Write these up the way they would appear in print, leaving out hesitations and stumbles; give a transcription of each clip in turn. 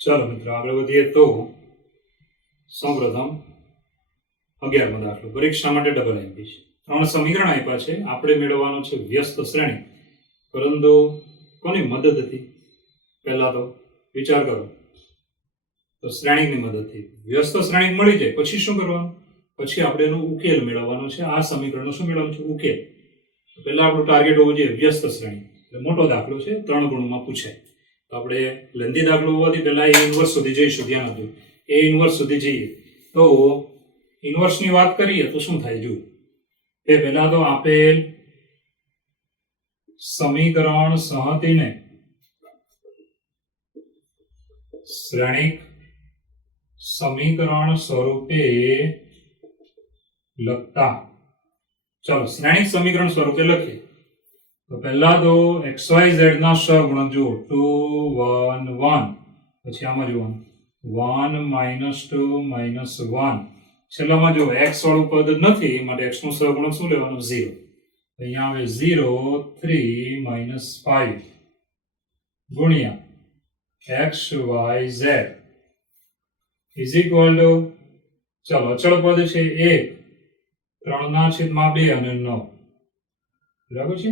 ચાલો મિત્રો આગળ વધીએ તો સૌપ્રથમ 11મો દાખલો પરીક્ષા માટે ડબલ એમપી છે. 3 સમીકરણ આપ્યા છે, આપણે મેળવવાનું છે વ્યસ્ત શ્રેણી, પરંતુ કોની મદદથી? પહેલા તો વિચાર કરો, તો શ્રેણીની મદદથી વ્યસ્ત શ્રેણી મળી જાય પછી શું કરવાનું? પછી આપણે એનો ઉકેલ મેળવવાનો છે. આ સમીકરણનો શું મેળવવાનું છે? ઉકેલ. પહેલા આપણું ટાર્ગેટ હોવું જોઈએ વ્યસ્ત શ્રેણી. એટલે મોટો દાખલો છે, 3 ગુણમાં પૂછાય. તો આપણે લેન્ધી દાખલો હોવાથી પહેલા એ ઇન્વર્સ સુધી જઈશું. ધ્યાન આપજો, એ ઇન્વર્સ સુધી જઈએ તો ઇન્વર્સની વાત કરીએ તો શું થાય? જો એ પહેલા તો આપેલ સમીકરણ સંહતિને શ્રેણિક સમીકરણ સ્વરૂપે લખતા. ચાલો શ્રેણિક સમીકરણ સ્વરૂપે લખીએ. તો પહેલા તો xyz ના સહગુણક જુઓ, 2 1 1, પછી આમાં જોવાનું 1 2 1. છેલ્લામાં જો x વાળું પદ નથી, માટે x નું સહગુણક શું લેવાનું? 0. અહીંયા આવે 0 3 5 ગુણ્યા xyz ઇઝ ઇક્વલ ટુ, ચાલો અચળ પદ છે 1, 3/2 અને 9. બરાબર છે.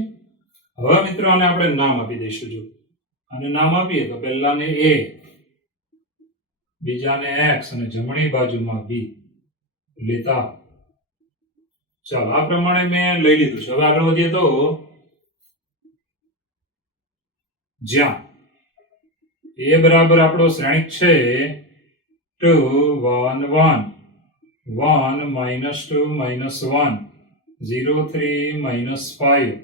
હવે મિત્રો આને આપણે નામ આપી દઈશું. જો આને નામ આપીએ તો પહેલાને a, બીજાને x અને જમણી બાજુમાં b લેતા. ચાલો આ પ્રમાણે મેં લઈ લીધું છે. હવે આગળ વધીએ તો જ્યાં a બરાબર આપણો શ્રેણિક છે 2 1 1 1 2 1 0 3 5.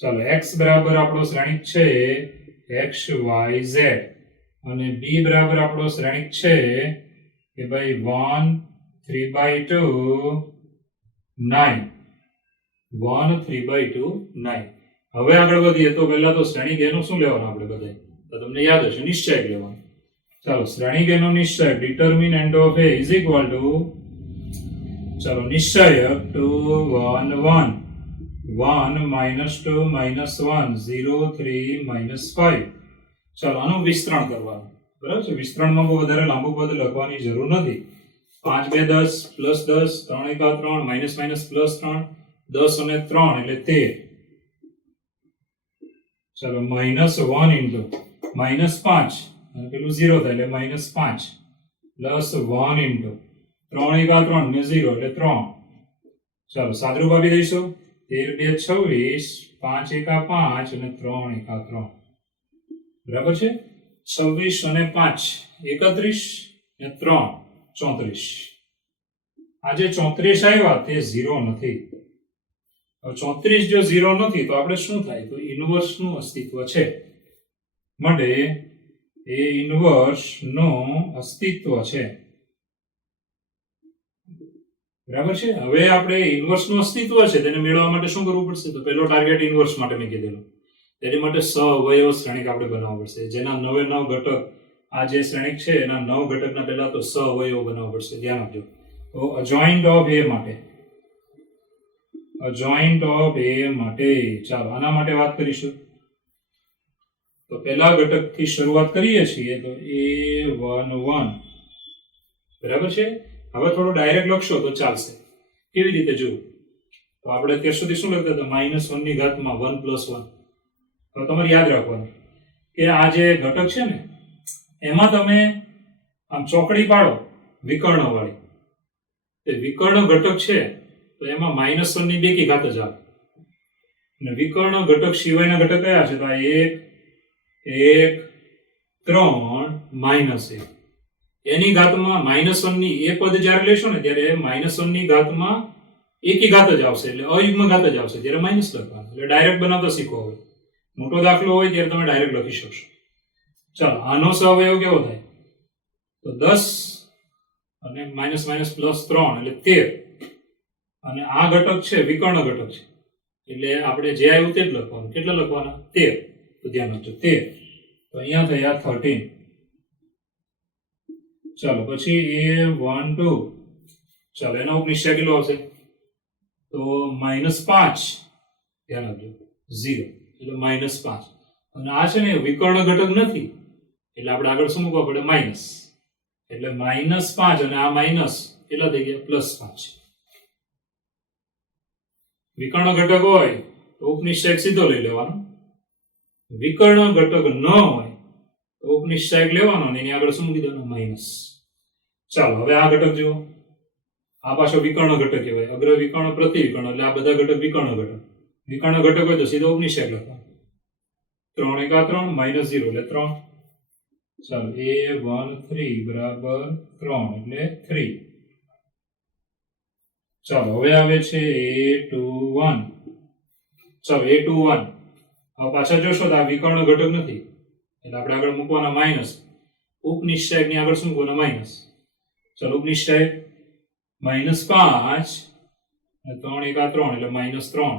ચાલો x બરાબર આપણો શ્રેણિક છે xyz અને b બરાબર આપણો શ્રેણિક છે કે ભાઈ 1 3/2 9. 1 3/2 9. હવે આગળ વધીએ તો પહેલા તો શ્રેણિક એનું શું લેવાનું? આપણે બધાય તો તમને યાદ હશે, નિશ્ચયક લેવાનું. ચાલો શ્રેણિક એનો નિશ્ચયક determinant of a is equal to, ચાલો નિશ્ચયક 2 1 1 1 2 1 0 3 5. ચાલો આનું વિસ્તરણ કરવાનું. બરાબર છે. વિસ્તરણમાં બહુ વધારે લાંબુ પદ લખવાની જરૂર નથી. 5 2 10 +10 3 1 3 +3 10 અને 3 એટલે 13. ચાલો -1 ઇન્ટુ -5 અને પેલું 0 થાય એટલે -5 +1 ઇન્ટુ 3 1 3 ને 0 એટલે 3. ચાલો સાદરૂપ આપી દઈશું. 13 2 26 5 1 5 અને 3 1 3. બરાબર છે. 26 અને 5 31 અને 3 34. આ જે 34 આવ્યા તે 0 નથી. હવે 34 જો 0 નથી તો આપણે શું થાય? તો ઇન્વર્સ નું અસ્તિત્વ છે. માટે એ ઇન્વર્સ નું અસ્તિત્વ છે. બરાબર છે. હવે આપણે ઇન્વર્સ નું અસ્તિત્વ છે તેને મેળવવા માટે શું કરવું પડશે? તો પહેલો ટાર્ગેટ ઇન્વર્સ માટે મેં કીધેલું. તેની માટે સહઅવયવ શ્રેણિક આપણે બનાવવા પડશે. જેના 9 9 ઘટક, આ જે શ્રેણિક છે એના 9 ઘટકના પહેલા તો સહઅવયવ બનાવવા પડશે. ધ્યાન આપજો. તો અજોઇન્ટ ઓફ a માટે, અજોઇન્ટ ઓફ a માટે ચાલો આના માટે વાત કરીશું. તો પહેલા ઘટકથી શરૂઆત કરીએ છીએ તો a11. બરાબર છે. હવે થોડું ડાયરેક્ટ લખશો તો ચાલશે. કેવી રીતે? જુઓ તો આપણે અત્યાર સુધી શું લખતા હતા? -1 ની ઘાતમાં 1 + 1. તો તમારે યાદ રાખવાનું કે આ જે ઘટક છે ને એમાં તમે આમ ચોકડી પાડો વિકર્ણ વાળી, તે વિકર્ણ ઘટક છે તો એમાં -1 ની બેકી ઘાત જ આવે. અને વિકર્ણ ઘટક સિવાયના ઘટક કયા છે? તો આ 1 1 3 -1. એની ઘાતમાં -1 ની એ પદ જ્યારે લેશો ને ત્યારે -1 ની ઘાતમાં એકી ઘાત જ આવશે, એટલે અયુગ્મ ઘાત જ આવશે. ત્યારે માઇનસ લખવાનું. એટલે ડાયરેક્ટ બનાવતા શીખો. હવે મોટો દાખલો હોય ત્યારે તમે ડાયરેક્ટ લખી શકશો. ચાલો આનો સહઅવયવ કેવો થાય? તો 10 અને -3 એટલે 13. અને આ ઘટક છે વિકર્ણ ઘટક છે એટલે આપણે જે આવ્યું તે જ લખવાનું. કેટલા લખવાના? 13. તો ધ્યાન આપજો 13. તો અહીંયા થયા 13. ચાલો પછી a12. ચાલો એનો નિશ્ચય કેટલો આવશે? તો -5. ધ્યાન આપજો 0 એટલે -5. અને આ છે ને વિકર્ણ ઘટક નથી એટલે આપણે આગળ શું મૂકવા પડે માઇનસ એટલે -5 અને આ માઇનસ કેટલા થઈ ગયા +5 વિકર્ણ ઘટક હોય તો ઉપનિશ્ચયક સીધો લઈ લેવાનો વિકર્ણ ઘટક ન હોય તો ઉપનિશ્ચયક લેવાનો અને એની આગળ શું મૂકી દેવાનું માઇનસ ચાલો હવે આ ઘટક જુઓ આ પાછો વિકર્ણ ઘટક કહેવાય અગ્ર વિકર્ણ પ્રતિવિકર્ણ એટલે આ બધા ઘટક વિકર્ણ ઘટક હોય તો સીધો ઉપનિશ્ચયક લખવાનો 3 × 3 -0 એટલે 3 ચાલો a13 બરાબર 3 એટલે 3 ચાલો હવે આવે છે a21 ચાલો a21 હવે પાછા જોશો તો આ વિકર્ણ ઘટક નથી એટલે આપણે આગળ મૂકવાના માઇનસ ઉપનિશ્ચયક ની આગળ શું મૂકવાના માઇનસ ચાલો ઉપનિશ્ચયક -5 અને 3 × 3 એટલે -3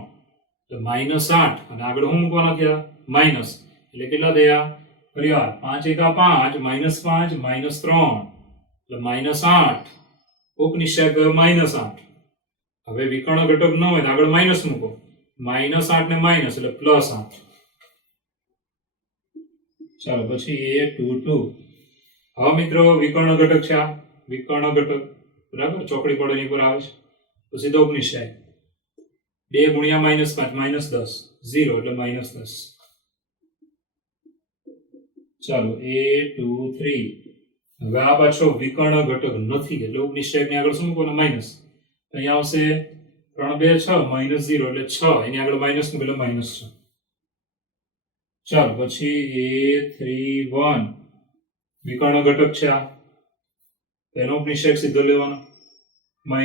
એટલે -8 અને આગળ શું મૂકવાના થયા માઇનસ એટલે કેટલા થયા ફરીવાર 5 × 5 -5 -3 એટલે -8 ઉપનિશ્ચયક -8 હવે વિકર્ણ ઘટક ન હોય તો આગળ માઇનસ મૂકો -8 ને માઇનસ એટલે +8 ચાલો પછી a22 હવે મિત્રો વિકર્ણ ઘટક છે આ વિકર્ણ ઘટક બરાબર ચોકડી પડે એની પર આવે છે તો સીધો ઉપનિશ્ચય 2 × -5 -10 0 એટલે -10 ચાલો a23 હવે આ પાછો વિકર્ણ ઘટક નથી એટલે ઉપનિશ્ચયક ની આગળ શું મૂકવાનું માઇનસ અહીંયા આવશે 3 2 6 -0 એટલે 6 એની આગળ માઇનસ મૂકો એટલે -6 ચાલો પછી a31 વિકર્ણ ઘટક છે આ તેનો ઉપનિશ્ચયક સીધો લેવાનો -1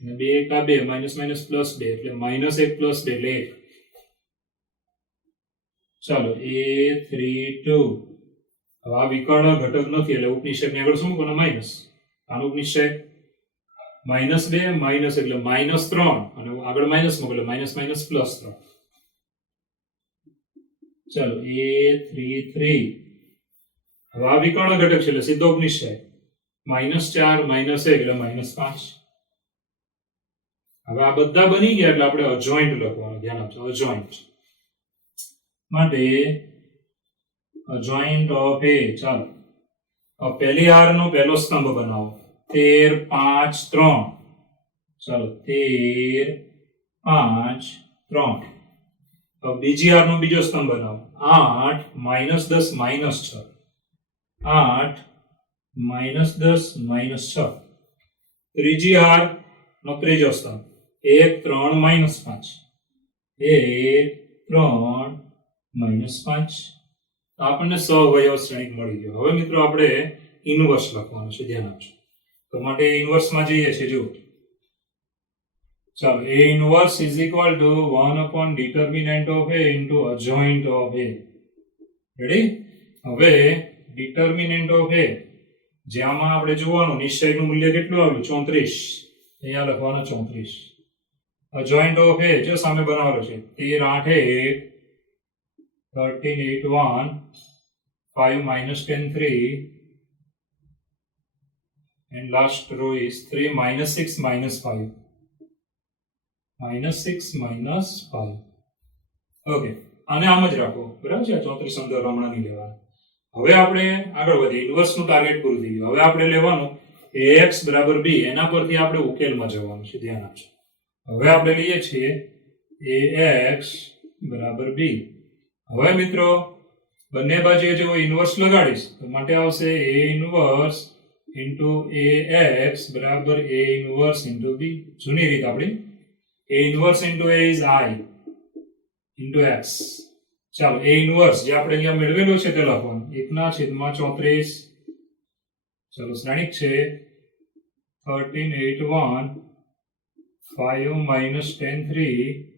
અને 2 × 2 -2 એટલે -1 + 2 એટલે 1 ચાલો a32 હવે આ વિકર્ણ ઘટક નથી એટલે ઉપનિશ્ચયક ની આગળ શું મૂકવાનું માઇનસ આનો ઉપનિશ્ચયક -2 એટલે -3 અને આગળ માઇનસ મૂકો એટલે +3 ચાલો a33 હવે આ વિકર્ણ ઘટક છે એટલે સીધો ઉપનિશ્ચય -4 -1 એટલે -5 હવે આ બધા બની ગયા એટલે આપણે અજોઇન્ટ લખવાનું ધ્યાન આપજો અજોઇન્ટ માટે અજોઇન્ટ ઓફ a ચાલો હવે પહેલી r નો પહેલો સ્તંભ બનાવો 13 5 3 ચાલો 13 5 3 હવે બીજી r નો બીજો સ્તંભ બનાવો 8 -10 -6 8 -10 -6 ત્રીજી r નો ત્રીજો સ્તંભ 1 3 -5 1 3 -5 તો આપણને સહવયવ શ્રેણિક મળી ગયો હવે મિત્રો આપણે ઇન્વર્સ લખવાનું છે ધ્યાન આપજો તો માટે ઇન્વર્સ માં જઈએ છે જો ચાલો a inverse is equal to 1 upon determinant of a into adjoint of a ready હવે determinant of a જ્યાંમાં આપણે જોવાનું નિશ્ચયનું મૂલ્ય કેટલું આવ્યું 34 અહીંયા લખવાનું 34 adjoint of a જો સામે બનાવેલો છે 13 8 1 13 8 1 5 -10 3 and last row is 3 -6 -5 -6 -5 okay આને આમ જ રાખો બરાબર છે 34 સંદર્ભ હમણાં નહીં લેવાના હવે આપણે આગળ વધીએ ઇન્વર્સ નું ટાર્ગેટ પૂરું થઈ ગયું હવે આપણે લેવાનું ax = b એના પરથી આપણે ઉકેલમાં જવાનું છે ધ્યાન આપજો હવે આપણે લઈએ છીએ ax = b હવે મિત્રો બંને બાજુએ જો ઇન્વર્સ લગાડીશ તો માટે આવશે a inverse * ax = a inverse * b જૂની રીત આપણી a inverse into a is I into x ચાલો a inverse જે આપણે અહીંયા મેળવેલો છે તે લખવાનું 1/34 ચાલો શ્રેણિક છે 13 8 1 5 -10 3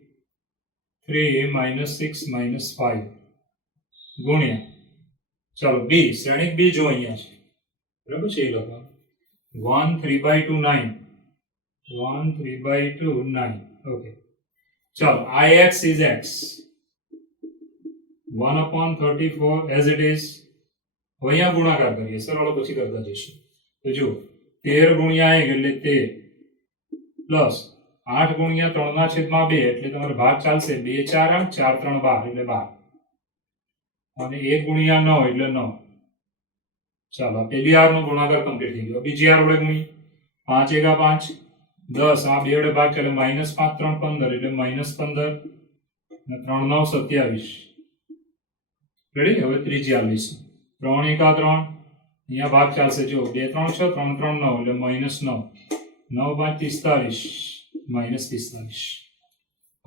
3 -6 -5 ગુણ્યા ચાલો b શ્રેણિક b જો અહીંયા છે બરાબર છે એ લખવાનું 1 3/2 9 1 3/2 9 okay chalo ix is x 1/34 as it is હવે અહીંયા ગુણાકાર કરીએ સરળ પછી કરતા જઈશું તો જો 13 × 1 એટલે 13 પ્લસ 8 × 3/2 એટલે તમારો ભાગ ચાલશે 2 4 8 4 3 12 એટલે 12 અને 1 ગુણ્યા 9 એટલે 9. ચાલો પેલી r નો ગુણાકાર કમ્પ્લીટ થઈ ગયો. બીજી r વડે ગુણી 5 એકા 5 10 આ બે વડે ભાગ ચાલે -5 3 15 એટલે -15 અને 3 9 27. રેડી? હવે ત્રીજી r લઈશું 3 એકા 3 અહીંયા ભાગ ચાલશે જો 2 3 6 3 3 9 એટલે -9 9 5 45 -45.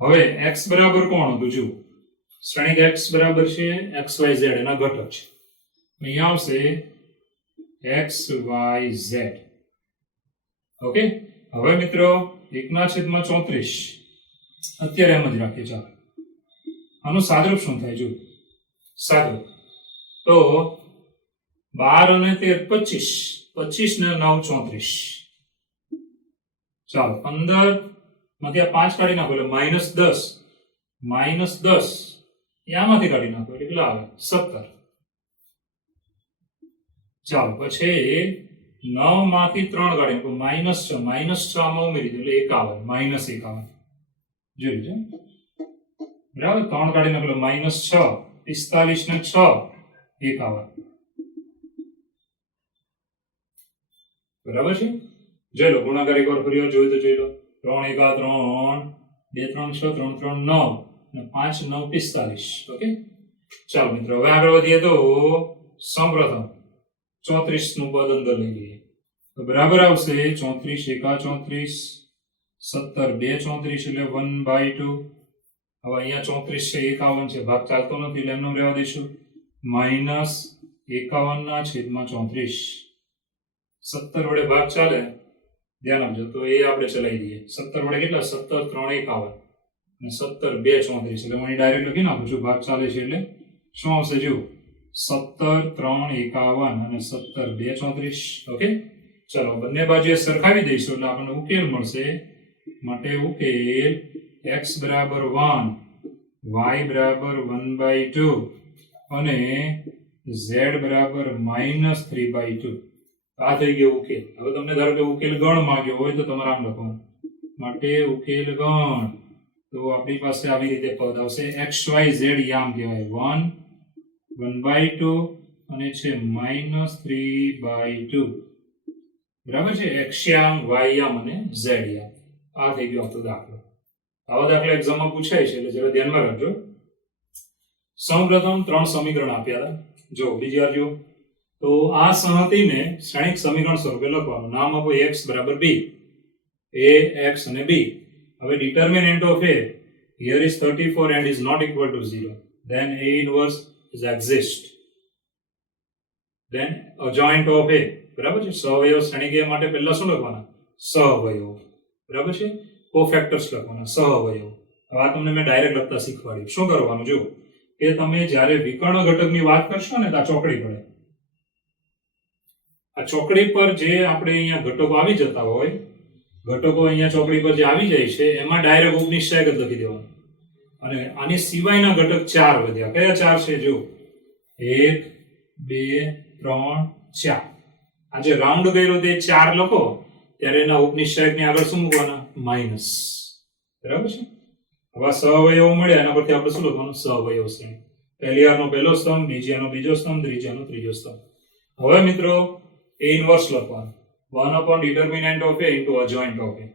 હવે x બરાબર કોણ હતું જુઓ શ્રેણિક x બરાબર છે xyz એના ઘટક છે. અહીંયા આવશે xyz. ઓકે હવે મિત્રો 1/34 અત્યારે એમ જ રાખીએ. ચાલો આનું સાદરૂપ શું થાય જો સાદરૂપ તો 12 અને 13 25 ને 9 34. ચાલો 15 માંથી 5 કાઢી નાખો એટલે -10 આમાંથી કાઢી નાખો એટલે કેટલા આવે 17. ચાલો પછી 9 માંથી 3 કાઢી નાખો -6 આમાં ઉમેરી દો એટલે 51 જોઈ લો બરાબર. 3 કાઢી નાખો એટલે -6 45 ને 6 51 બરાબર છે. જોઈ લો ગુણાકાર એકવાર ફરી જોયું તો જોઈ લો 3 એકા 3 2 3 6 3 3 9 અને 5 9 45. ઓકે ચાલો મિત્રો હવે આગળ વધીએ તો સૌપ્રથમ 34 નું પદ અંદર લઈ લઈએ તો બરાબર આવશે 34 એકા 34 17 2 34 એટલે 1/2. હવે અહીંયા 34 છે 51 છે ભાગ ચાલતો નથી એટલે એમનું રહેવા દઈશું -51 ના છેદમાં 34. 17 વડે ભાગ ચાલે ધ્યાન આપજો તો એ આપણે ચલાવી દઈએ. 17 વડે કેટલા 17 3 51 અને 17 2 34 એટલે હું ડાયરેક્ટ લખી નાખું છું ભાગ ચાલે છે એટલે શું આવશે જો 17 3 51 અને 17 2 34. ઓકે ચલો બંને બાજુએ સરખાવી દઈશું એટલે આપણને ઉકેલ મળશે. માટે ઉકેલ x બરાબર 1 y બરાબર 1/2 અને z બરાબર -3/2. આ થઈ ગયો ઉકેલ. હવે તમને ધારો કે ઉકેલ ગણ માંગ્યો હોય તો તમારે આમ લખવાનું માટે ઉકેલ ગણ તો આપણી પાસે આવી રીતે પદ આવશે xyz યામ કહેવાય 1/2 અને છે -3/2 બરાબર છે. x યામ y યામ અને z યામ. આ થઈ ગયો આપણો દાખલો. આવા દાખલા એક્ઝામમાં પૂછાય છે એટલે જરા ધ્યાનમાં રાખજો. સૌપ્રથમ 3 સમીકરણ આપ્યા હતા જો બીજી વાર જો તો આ સંહતિને શ્રેણિક સમીકરણ સ્વરૂપે લખવાનું. નામ આપો x બરાબર b a x અને b. હવે determinant of a here is 34 and is not equal to 0 then a inverse is exist then adjoint of a બરાબર છે. સહવયવ શ્રેણિક a માટે પહેલા શું લખવાના સહવયવ બરાબર છે. કોફેક્ટર્સ લખવાના સહવયવ. હવે આ તમને મેં ડાયરેક્ટ લખતા શીખવાડ્યું. શું કરવાનું જો કે તમે જ્યારે વિકર્ણ ઘટકની વાત કરશો ને તો આ ચોકડી પડે. આ ચોકડી પર જે આપણે અહીંયા ઘટકો આવી જતા હોય ઘટકો અહીંયા ચોકડી પર જે આવી જાય છે એમાં ડાયરેક્ટ ઉપનિશ્ચય જ લખી દેવાનું. અને આની સિવાયના ઘટક 4 વધ્યા. કયા 4 છે જો 1 2 3 4. આ જે રાઉન્ડ કર્યો તે 4 લખો ત્યારે એના ઉપનિશ્ચયની આગળ શું મૂકવાના માઈનસ. બરાબર છે. હવે સહવયવ મળ્યા એના પરથી આપણે શું લખવાનું સહવયવ શ્રેણી. પહેલી આરનો પહેલો સ્તંભ બીજી આરનો બીજો સ્તંભ ત્રીજી આરનો ત્રીજો સ્તંભ. હવે મિત્રો a ઇન્વર્સ લખવાનું 1 determinant of a into adjoint of a.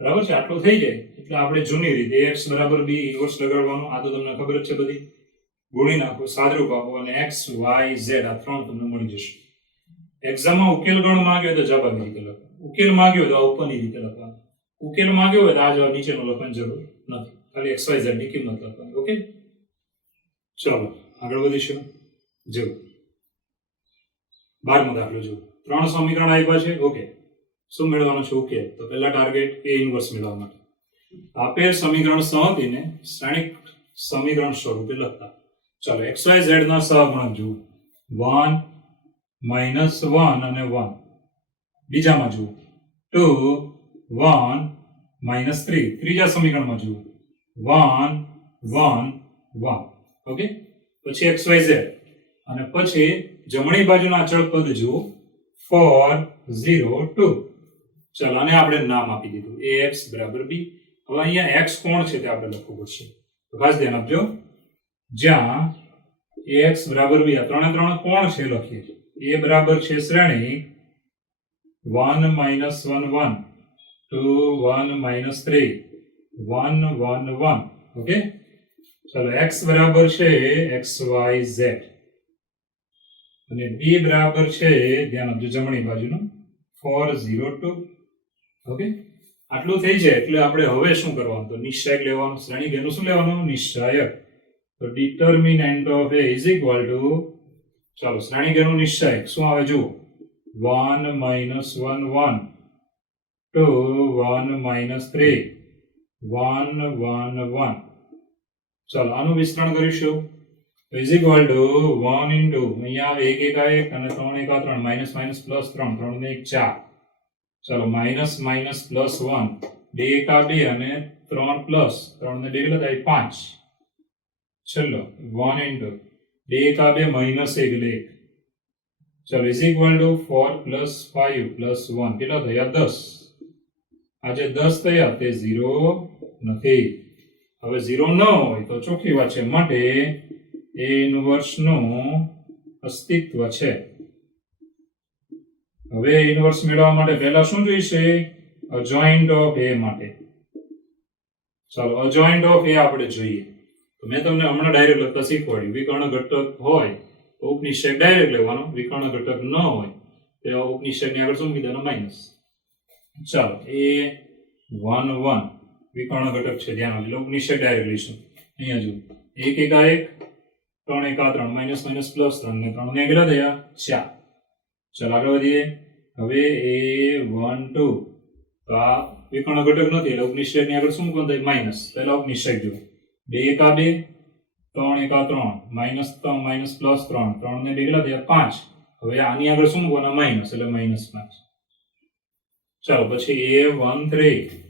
બરાબર છે. આટલું થઈ જાય એટલે આપણે જૂની રીતે x બરાબર b ઇન્વર્સ લગાડવાનું. આ તો તમને ખબર જ છે બધી. ગુણી નાખો સાદરૂપ આપો અને x y z આ ત્રણ તમને મળી જશે. એક્ઝામમાં ઉકેલ ગણ માંગ્યો તો જવાબ આવી રીતે લખો. ઉકેલ માંગ્યો તો આ ઉપરની રીતે લખવાનું. ઉકેલ માંગ્યો હોય તો આ જવાબ નીચેનો લખવાની જરૂર નથી. ખાલી x y z ની કિંમત લખવાની. ઓકે ચલો આગળ વધીશું. જો 12મો દાખલો જો 3 સમીકરણ આપ્યા છે. ઓકે શું મેળવવાનો છે ઉકેલ. તો પહેલા ટાર્ગેટ a ઇન્વર્સ મેળવવા માટે આપેલ સમીકરણ સંહતિને શ્રેણિક સમીકરણ સ્વરૂપે લખતા. ચાલો xyz ના સહગુણક જુઓ 1 -1 અને 1. બીજામાં જુઓ 2 1 -3. ત્રીજા સમીકરણમાં જુઓ 1 1 1. ઓકે પછી xyz અને પછી જમણી બાજુના અચળ પદ જુઓ 4 0 2. ચાલો આને આપણે નામ આપી દીધું ax બરાબર b. હવે અહીંયા x કોણ છે તે આપણે લખવું પડશે. તો ખાસ ધ્યાન આપજો જ્યાં ax બરાબર b આ ત્રણે ત્રણ કોણ છે લખીએ a બરાબર છે શ્રેણી 1 - 1 1 2 1 - 3 1 1 1 ઓકે ચલો x બરાબર છે xyz અને b બરાબર છે ધ્યાન આપજો જમણી બાજુનું 402 ઓકે આટલું થઈ જાય એટલે આપણે હવે શું કરવાનું તો નિશ્ચયક લેવાનું શ્રેણી બેનું શું લેવાનું નિશ્ચયક તો determinant of a is equal to ચાલો શ્રેણી બેનું નિશ્ચયક શું આવે જુઓ 1 - 1 1 2 1 - 3 1 1 1 ચાલો આનું વિસ્તરણ કરીશું is equal to 1 into અહીંયા 1 1 અને 3 1 3 માઈનસ માઈનસ પ્લસ 3 3 ને 1 4 ચાલો માઈનસ માઈનસ પ્લસ 1 2 1 2 અને 3 પ્લસ 3 ને 2 એટલે થાય 5 ચલો 1 into 2 1 2 માઈનસ 1 એટલે 1 ચલો is equal to 4 plus 5 plus 1 કેટલા થયા 10 આ જે 10 થયા તે 0 નથી હવે 0 ન હોય તો ચોખ્ખી વાત છે માટે a ઇન્વર્સ નું અસ્તિત્વ છે હવે ઇન્વર્સ મેળવવા માટે પહેલા શું જોઈશે અજોઇન્ટ ઓફ a માટે ચાલો અજોઇન્ટ ઓફ a આપણે જોઈએ તો મેં તમને હમણાં ડાયરેક્ટ લખતા શીખવાડ્યું વિકર્ણ ઘટક હોય તો ઉપનિષેક ડાયરેક્ટ લેવાનો વિકર્ણ ઘટક ન હોય તો ઉપનિષેકની આગળ શું કીધું માઈનસ ચાલો a 1 1 વિકર્ણ ઘટક છે ધ્યાન આપજો ઉપનિષેક ડાયરેક્ટ લઈશું અહીંયા જો 1 1 1 3 1 3 માઈનસ માઈનસ પ્લસ 3 ને 3 ને કેટલા થયા 4 ચાલો આગળ વધીએ હવે a 1 2 તો આ વિકર્ણ ઘટક નથી એટલે ઉપનિષેકની આગળ શું કોણ થાય માઈનસ પહેલા ઉપનિષેક જો 2 1 2 3 1 3 માઈનસ 3 માઈનસ પ્લસ 3 3 ને 2 કેટલા થયા 5 હવે આની આગળ શું મૂકવાના માઈનસ એટલે માઈનસ 5 ચાલો પછી a 1 3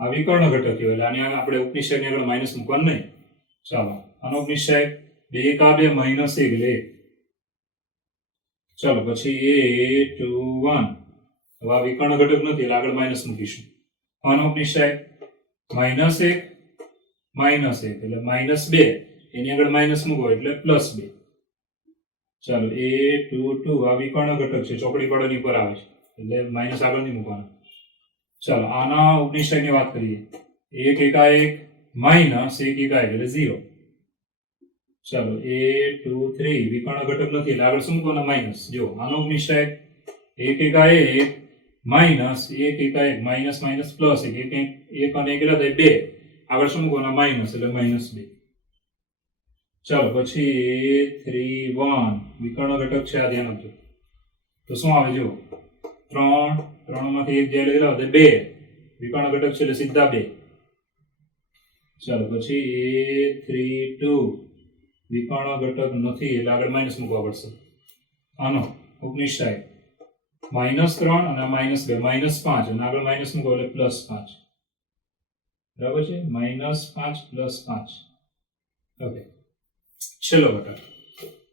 આ વિકર્ણ ઘટક કહેવાય એટલે આની આગળ આપણે ઉપનિષેકની આગળ માઈનસ મૂકવાનું નહીં ચાલો આનો ઉપનિષેક 2 1 2 માઈનસ 1 એટલે 1 ચાલો પછી a 2 1 હવે આ વિકર્ણ ઘટક નથી એટલે આગળ માઈનસ મૂકીશું આનો ઉપનિષેક -1 -1 એટલે -2 એની આગળ માઈનસ મૂકો એટલે +2 ચાલો a 2 2 આ વિકર્ણ ઘટક છે ચોકડી પડવાની પર આવે છે એટલે માઈનસ આગળ નહીં મૂકવાનું ચાલો આના ઉપનિષેકની વાત કરીએ 1 1 માઈનસ 1 1 એટલે 0 ચાલો a 2 3 વિકર્ણ ઘટક નથી એટલે આગળ શું મૂકવાના માઈનસ જો આનો ઉપનિષેક 1 1 માઈનસ 1 1 માઈનસ માઈનસ પ્લસ 1 1 અને કેટલા થાય 2 આગળ શું મૂકવાના માઈનસ એટલે -2 ચાલો પછી 3 1 વિકર્ણ ઘટક છે આ ધ્યાન આપજો તો શું આવે જો 3 3 માંથી 1 જાય એટલે કેટલા 2 વિકર્ણ ઘટક છે એટલે સીધા 2 ચાલો પછી a 3 2 વિકર્ણ ઘટક નથી એટલે આગળ માઈનસ મૂકવા પડશે આનો ઉપનિષેક -3 અને -2 -5 અને આગળ માઈનસ મૂકો એટલે +5 બરાબર છે -5 +5 ઓકે છેલ્લો ઘટક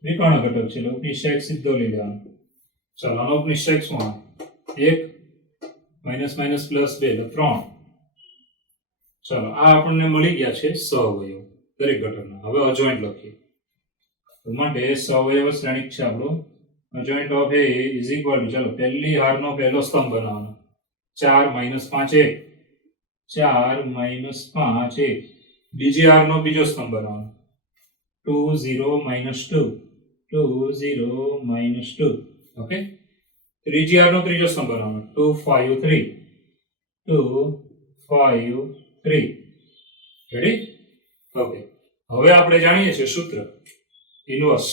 વિકર્ણ ઘટક છે એટલે ઉપનિષેક સીધો લઈ લેવાનો ચાલો આનો ઉપનિષેક શું આવે 1 -2 એટલે 3 ચાલો આ આપણને મળી ગયા છે સહવયવ દરેક ઘટકના હવે અજોઇન્ટ લખીએ તો માટે સહવયવ શ્રેણિક છે આપણો અજોઇન્ટ of a is equal to ચાલો પહેલી હારનો પહેલો સ્તંભ બનાવવાનો 4 -5 1 4 -5 1 બીજી હારનો બીજો સ્તંભ બનાવવાનો 2 0 -2 2 0 -2 ઓકે ત્રીજી હારનો ત્રીજો સ્તંભ બનાવવાનો 2 5 3 2 5 3 રેડી ઓકે હવે આપણે જાણીએ છીએ સૂત્ર inverse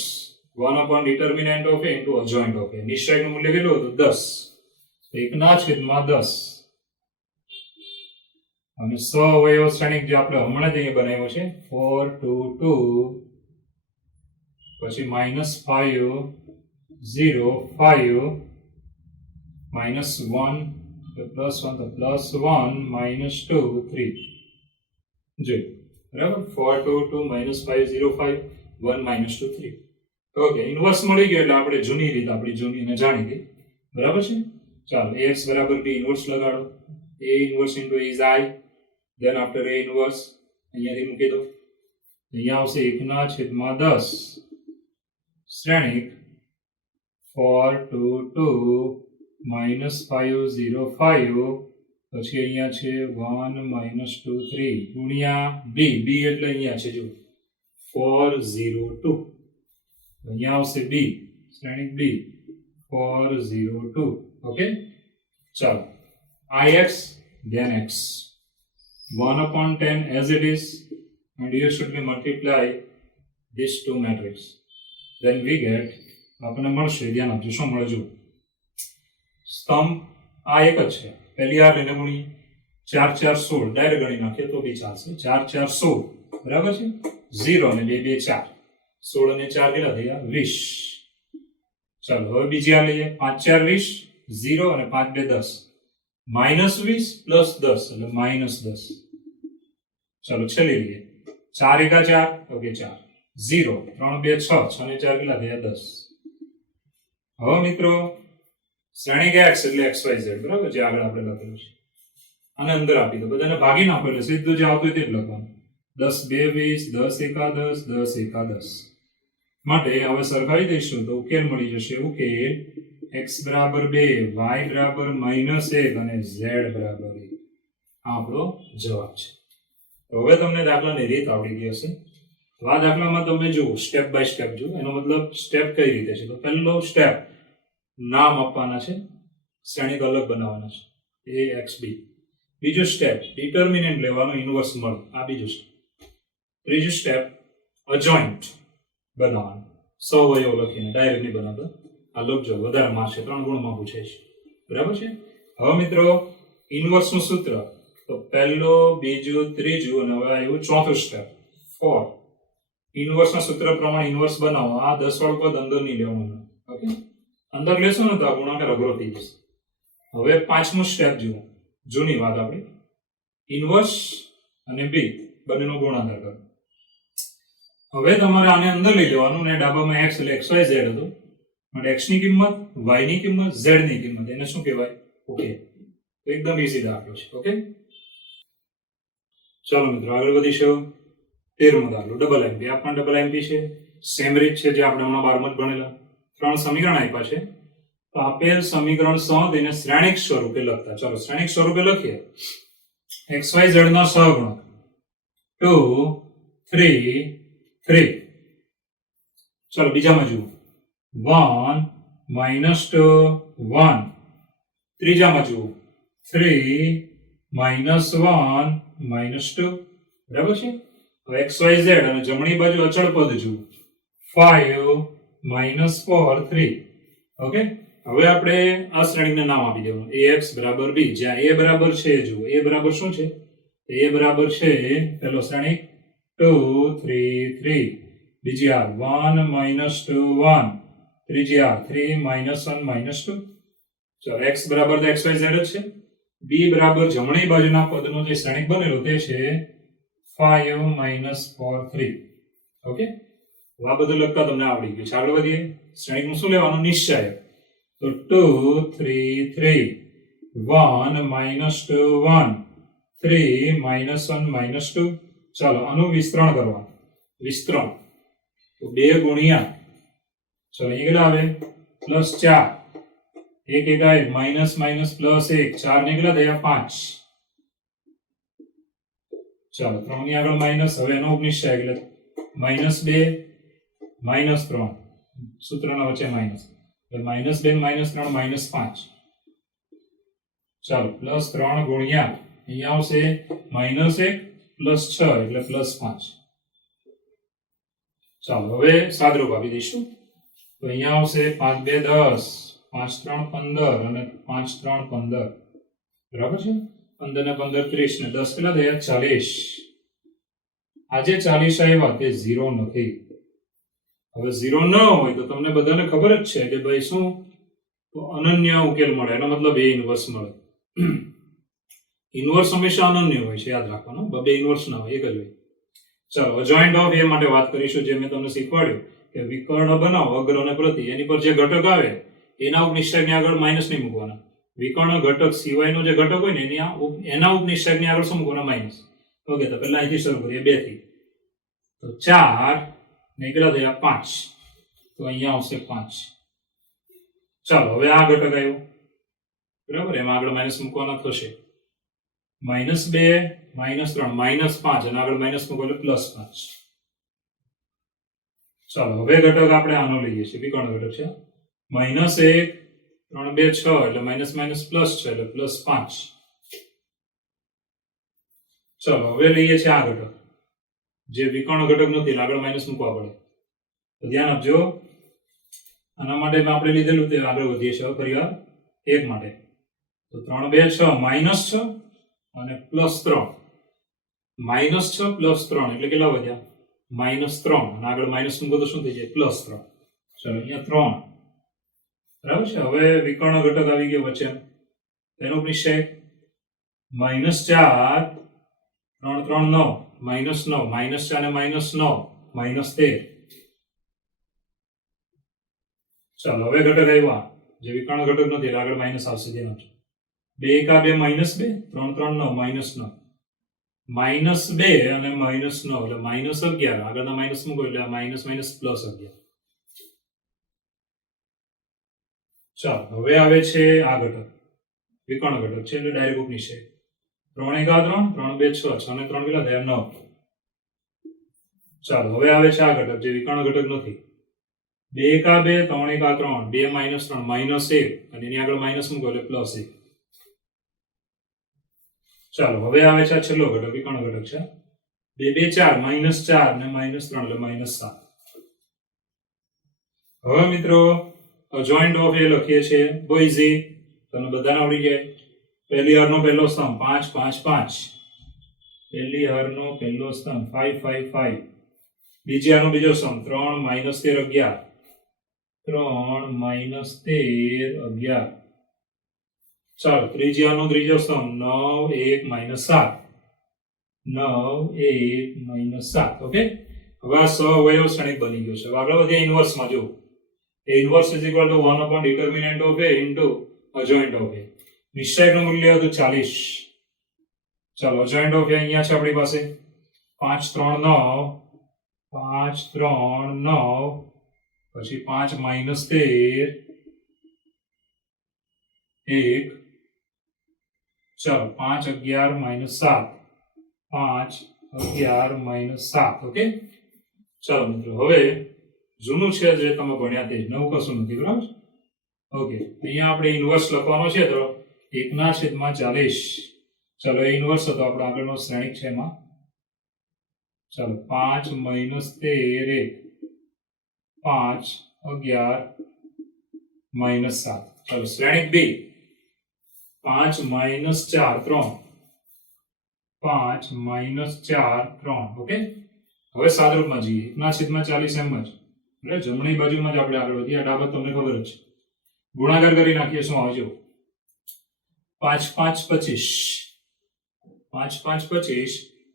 1 upon determinant of a into adjoint of a નિશ્ચયકનું મૂલ્ય કેટલું હતું 10 1 ના છેદમાં 10 અને સહવયવ શ્રેણિક જે આપણે હમણાં જ અહીંયા બનાવ્યો છે 4 2 2 પછી -5 0 5 -1 +1 તો +1 -2 3 જો બરાબર 4 2 2 -5 0 5 1 -2 3 ઓકે ઇન્વર્સ મળી ગયો એટલે આપણે જૂની રીત આપણી જૂની અને જાણી ગઈ બરાબર છે ચાલો ax બરાબર b ઇન્વર્સ લગાડો a inverse into is I then after a inverse અહીંયાથી મૂકી દો અહીંયા આવશે 1/10 શ્રેણિક 422 -505 પછી અહીંયા છે 1 -2 3 ગુણ્યા b b એટલે અહીંયા છે જો 402 અહીંયા આવશે b શ્રેણિક b 402 ઓકે ચાલો ix then x 1/10 as it is and you should be multiply these two matrix then we get આપણને મળશે ધ્યાન આપજો શું મળે જો સ્તંભ આ એક જ છે પહેલી આ લઈને ગુણી 4 4 16 ડાયરેક્ટ ગણી નાખીએ તો બી ચાલશે 4 4 16 બરાબર છે 0 અને 2 2 4 16 અને 4 કેટલા થયા 20 ચાલો હવે બીજી આ લઈએ 5 4 20 0 અને 5 2 10 -20 પ્લસ 10 એટલે -10 ચાલો છેલ્લી લઈએ 4 1 4 ઓકે 4 0 3 2 6 6 અને 4 કેટલા થયા 10 હવે મિત્રો શ્રેણિક x એટલે xyz બરાબર જે આગળ આપણે લખેલું છે અને અંદર આપી દો બધાને ભાગી નાખો એટલે સીધું જે આવતું તે જ લખવાનું 10 2 20 10 1 10 10 1 10 માટે હવે સરખાવી દઈશું તો ઉકેલ મળી જશે ઉકેલ x બરાબર 2 y બરાબર -1 અને z બરાબર 1 આપણો જવાબ છે તો હવે તમને દાખલાની રીત આવડી ગઈ હશે તો આ દાખલામાં તમે જુઓ સ્ટેપ બાય સ્ટેપ જુઓ એનો મતલબ સ્ટેપ કઈ રીતે છે તો પહેલો સ્ટેપ નામ આપવાના છે શ્રેણિક અલગ બનાવવાના છે a x b બીજું સ્ટેપ ડિટર્મિનન્ટ લેવાનો ઇન્વર્સ મળે આ બીજું સ્ટેપ ત્રીજું સ્ટેપ અજોઇન્ટ બનાવવાનું સવયવ લખીને ડાયરેક્ટ નહીં બનાવતા આ લખજો વધારે માર્ક છે 3 ગુણમાં પૂછાય છે બરાબર છે હવે મિત્રો ઇન્વર્સનું સૂત્ર તો પહેલો બીજું ત્રીજું અને હવે આવ્યું ચોથું સ્ટેપ 4 ઇન્વર્સના સૂત્ર પ્રમાણે ઇન્વર્સ બનાવો આ 10 વાળું પદ અંદર નહીં લેવાનું ઓકે અંદર લેશો ને તો આ ગુણાકાર અઘરો થઈ જશે હવે પાંચમું સ્ટેપ જુઓ જૂની વાત આપણે ઇન્વર્સ અને b બંનેનો ગુણાકાર કરો હવે તમારે આને અંદર લઈ લેવાનું ને ડાબામાં x એટલે xyz હતું અને x ની કિંમત y ની કિંમત z ની કિંમત એને શું કહેવાય ઓકે તો એકદમ ઈઝી દાખલો છે ઓકે ચાલો મિત્રો આગળ વધીશું 13મો દાખલો ડબલ એમપી આ પણ ડબલ એમપી છે સેમ રીત છે જે આપણે હમણાં 12માં જ ભણેલા 3 સમીકરણ આપ્યા છે તો આપેલ સમીકરણ તેને શ્રેણિક સ્વરૂપે લખતા ચાલો શ્રેણિક સ્વરૂપે લખીએ xyz ના સહગુણક 2 3 3 ચાલો બીજામાં જુઓ 1 -2 1 ત્રીજામાં જુઓ 3 -1 -2 બરાબર છે હવે xyz અને જમણી બાજુ અચળ પદ જુઓ 5 -4 3 ઓકે હવે આપણે આ શ્રેણીને નામ આપી દેવાનું ax બરાબર b જ્યાં a બરાબર છે જુઓ a બરાબર શું છે a બરાબર છે પહેલો શ્રેણિક 2 3 3 બીજી આ 1 -2 1 ત્રીજી આ 3 -1 -2 ચાલો x બરાબર તો xyz જ છે b બરાબર જમણી બાજુના પદનો જે શ્રેણિક બનેલો તે છે 5 -4 3 ઓકે આ બધું લખતા તમને આવડી ગયું છે આગળ વધીએ શ્રેણિકનું શું લેવાનું નિશ્ચય તો 2 3 3 1 -2 1 3 -1 -2 ચાલો આનું વિસ્તરણ કરવાનું વિસ્તરણ તો 2 ગુણ્યા ચાલો અહીં કેટલા આવે +4 એક એક આવે માઇનસ માઇનસ પ્લસ 1 4 ને કેટલા થયા 5 ચાલો 3 ની આગળ માઇનસ હવે એનો ઉપનિશ્ચય એટલે -2 -3 સૂત્રના વચ્ચે માઇનસ એટલે -2 -3 -5 ચાલો +3 ગુણ્યા અહીંયા આવશે -1 +6 એટલે +5 ચાલો હવે સાદરૂપ આપી દઈશું તો અહીંયા આવશે 5 2 10 5 3 15 અને 5 3 15 બરાબર છે 15 ને 15 30 ને 10 કેટલા થયા 40 આજે 40 આવ્યા તે 0 નથી હવે 0 ન હોય તો તમને બધાને ખબર જ છે કે ભાઈ શું તો અનન્ય ઉકેલ મળે એનો મતલબ a ઇન્વર્સ મળે ઇન્વર્સ હંમેશા અનન્ય હોય છે યાદ રાખવાનું બે ઇન્વર્સ ના હોય એક જ હોય ચાલો જોઈન્ટ ઓફ a માટે વાત કરીશું જે મેં તમને શીખવાડ્યું કે વિકર્ણ બનાવો અગ્ર અને પ્રતિ એની પર જે ઘટક આવે એના ઉપનિશ્ચયની આગળ માઇનસ નહીં મૂકવાના વિકર્ણ ઘટક સિવાયનો જે ઘટક હોય ને એના ઉપનિશ્ચયની આગળ શું મૂકવાના માઇનસ ઓકે તો પહેલા અહીંથી શરૂ કરીએ 2 થી તો 4 ને કેટલા થયા 5, તો અહીંયા આવશે 5. ચાલો હવે આ ઘટક આવ્યો, બરાબર, એમાં આગળ માઇનસ મૂકવાના થશે -2 -3 -5 અને આગળ માઇનસ મૂકો એટલે +5. ચાલો હવે ઘટક આપણે આનો લઈએ છીએ, વિકર્ણ ઘટક છે -1 3 2 6 એટલે માઇનસ માઇનસ પ્લસ છે એટલે +5. ચાલો હવે લઈએ છીએ આ ઘટક, જે વિકર્ણ ઘટક નથી, આગળ માઇનસ મૂકવા પડે. તો ધ્યાન આપજો, આના માટે આપણે લીધેલું તે આગળ વધીએ છીએ ફરીવાર 1 માટે. તો 3 2 6 -6 અને +3, -6 +3 એટલે કેટલા વધ્યા -3, અને આગળ માઇનસ મૂકો તો શું થઈ જાય +3. ચલો અહીંયા 3, બરાબર છે. હવે વિકર્ણ ઘટક આવી ગયો વચ્ચે, તેનો નિશ્ચય -4 3 3 9 -9 -4 અને -9 -13. ચાલો હવે ઘટક આવ્યા જે વિકર્ણ ઘટક નથી એટલે આગળ માઇનસ આવશે. જેનો 2 1 2 -2 3 3 9 -9 -2 અને -9 એટલે -11, આગળના માઇનસ મૂકો એટલે માઇનસ માઇનસ +11. ચાલો હવે આવે છે આ ઘટક, વિકર્ણ ઘટક છે એટલે ડાયરેક્ટ ઉપનિષય 3 1 3 3 2 6 6 અને 3 કેટલા થયા 9. ચાલો હવે આવે છે આ ઘટક જે વિકર્ણ ઘટક નથી, 2 1 2 3 1 3 2 -3 -1 અને એની આગળ માઇનસ મૂકો એટલે +1. ચાલો હવે આવે છે આ છેલ્લો ઘટક, વિકર્ણ ઘટક છે 2 2 4 -4 ને -3 એટલે -7. હવે મિત્રો જોઈન્ટ ઓફ એ લખીએ છીએ બોયઝી, તમને બધાને આવડી જાય. પહેલી હારનો પહેલો સ્તંભ 5 5 5, પહેલી હારનો પહેલો સ્તંભ 5 5 5, બીજી હારનો બીજો સ્તંભ 3 -13 11, 3 -13 11. ચાલો ત્રીજી હારનો ત્રીજો સ્તંભ 9 1 -7, 9 1 -7. ઓકે, હવે આ સહવયવ શ્રેણિક બની ગયો છે. આગળ વધીએ ઇન્વર્સમાં. જો A inverse is equal to 1 upon determinant of A into adjoint of A. નિશ્ચયકનું મૂલ્ય હતું 40. ચાલો adjoint of A અહીંયા છે આપણી પાસે 5 3 9 5 3 9 પછી 5 -13 1. ચાલો 5 11 -7 5 11 -7. ઓકે, ચાલો મિત્રો હવે જૂનું છે જે તમે ભણ્યા તે, નવું કશું નથી, બરાબર. ઓકે, અહીંયા આપણે ઇન્વર્સ લખવાનો છે તો 1/40. ચાલો એ ઇન્વર્સ હતો આપણો આગળનો શ્રેણિક છે એમાં. ચાલો 5 -13 1 5 11 -7. ચાલો શ્રેણિક બી 5 -4 3 5 -4 3. ઓકે, હવે સાદરૂપમાં જઈએ 1/40 એમ જ, એટલે જમણી બાજુમાં જ આપણે આગળ વધીએ. આ ડાબત તમને ખબર જ છે, ગુણાકાર કરી નાખીએ. શું આવજો 5 5 25, 5 5 25.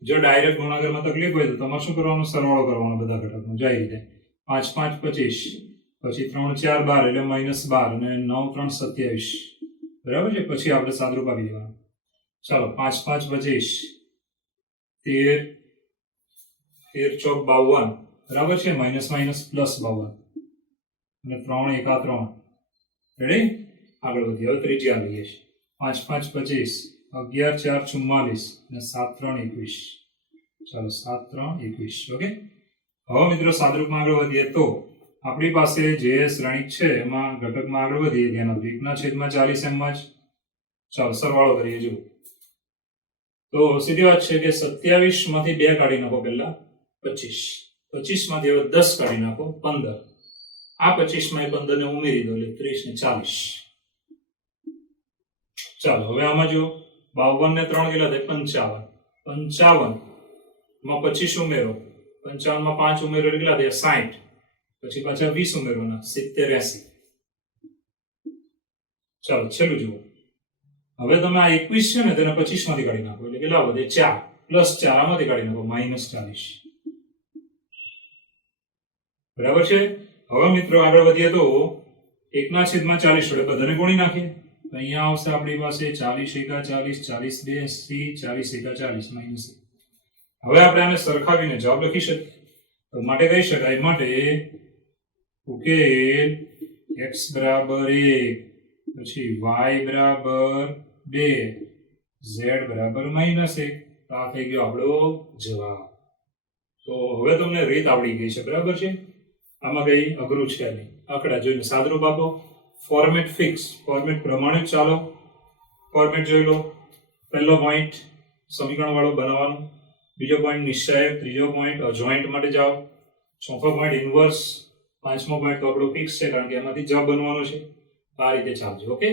જો ડાયરેક્ટ ગુણાકારમાં તકલીફ હોય તો તમારે શું કરવાનું, સરવાળો કરવાનો બધા ઘટકનો. જાય રીતે 5 5 25, પછી 3 4 12 એટલે -12 અને 9 3 27, બરાબર છે. પછી આપણે સાદરૂપ આપી દેવાનું. ચાલો 5 5 25 13 13 ચોક 52, બરાબર છે. માઇનસ માઇનસ પ્લસ 52 અને 3 1 3. રેડી, આગળ વધીએ. હવે ત્રીજી આ લઈએ છીએ 5 5 25 11 4 44 અને 7 3 21. ચાલો 7 3 21. ઓકે, હવે મિત્રો સાદરૂપમાં આગળ વધીએ તો આપણી પાસે જે શ્રેણિક છે એમાં ઘટકમાં આગળ વધીએ. ધ્યાન આપજો 1/40 એમ જ. ચાલો સરવાળો કરીએ. જો તો સીધી વાત છે કે 27 માંથી 2 કાઢી નાખો, પહેલા 25, 25 માંથી હવે 10 કાઢી નાખો 15. આ 25 માં 15 ને ઉમેરી દો એટલે 30 ને 40. ચાલો હવે આમાં જો 52 ને 3 કેટલા થાય 55. 55 માં 25 ઉમેરો, 55 માં 5 ઉમેરો એટલે કેટલા થાય 60. પછી પાછા 20 ઉમેરવાના 70 80. ચાલો છેલ્લું જુઓ. હવે તમે આ 21 છે ને તેને 25 માંથી કાઢી નાખો એટલે કેટલા વધે 4 પ્લસ 4 આમાંથી કાઢી નાખો -40. બરાબર છે. હવે મિત્રો આગળ વધીએ તો 1/40 વડે બધાને ગુણી નાખીએ તો અહીંયા આવશે આપણી પાસે 40 1 40 40 2 80 40 1 40 -1. હવે આપણે આને સરખાવીને જવાબ લખી શકીએ. તો માટે કહી શકાય માટે ઉકેલ x બરાબર 1 પછી y બરાબર 2 z બરાબર -1 તો આ થઈ ગયો આપણો જવાબ. તો હવે તમને રીત આવડી ગઈ છે, બરાબર છે. આમાં કઈ અઘરું છે નહીં. આંકડા જોઈને સાદરૂપ આપો, ફોર્મેટ ફિક્સ, ફોર્મેટ પ્રમાણે જ ચાલો. ફોર્મેટ જોઈ લો. પહેલો પોઈન્ટ સમીકરણ વાળો બનાવવાનો, બીજો પોઈન્ટ નિશ્ચયક, ત્રીજો પોઈન્ટ અજોઈન્ટ માટે જાઓ, ચોથો પોઈન્ટ ઇન્વર્સ, પાંચમો પોઈન્ટ તો આપણો ફિક્સ છે કારણ કે એમાંથી જવાબ બનવાનો છે. આ રીતે ચાલજો. ઓકે.